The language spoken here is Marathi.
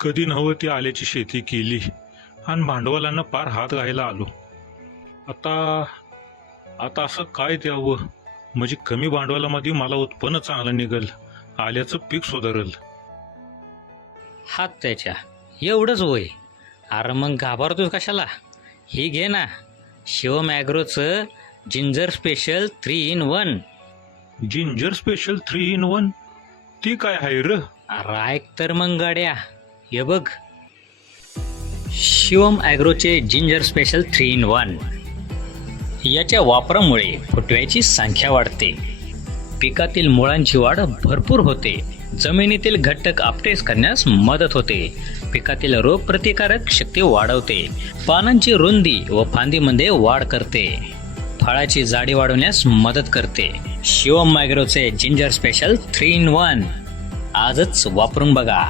कधी नव्हं ती आल्याची शेती केली आणि भांडवलानं पार हात घायला आलो. आता आता असं काय द्यावं म्हणजे कमी भांडवलामध्ये मला उत्पन्न चांगलं निघल, आल्याचं पीक सुधारल. हात त्याच्या एवढंच होय. अरे मग घाबरतोस कशाला? ही घे ना, शिवम ॲग्रोचं ginger special 3 in 1. Ginger special 3 in 1 ती काय आहे र? अरे ऐक तर मग गाड्या, हे बघ, शिवम ॲग्रोचे जिंजर स्पेशल 3 in 1. याच्या वापरामुळे फुटव्याची संख्या वाढते, पिकातील मुळांची वाढ भरपूर होते, जमिनीतील घटक आपटेस करण्यास मदत होते, पिकातील रोगप्रतिकारक शक्ती वाढवते, पानांची रुंदी व फांदीमध्ये वाढ करते, फळाची जाडी वाढवण्यास मदत करते. शिवम ॲग्रोचे जिंजर स्पेशल 3 in 1 आजच वापरून बघा.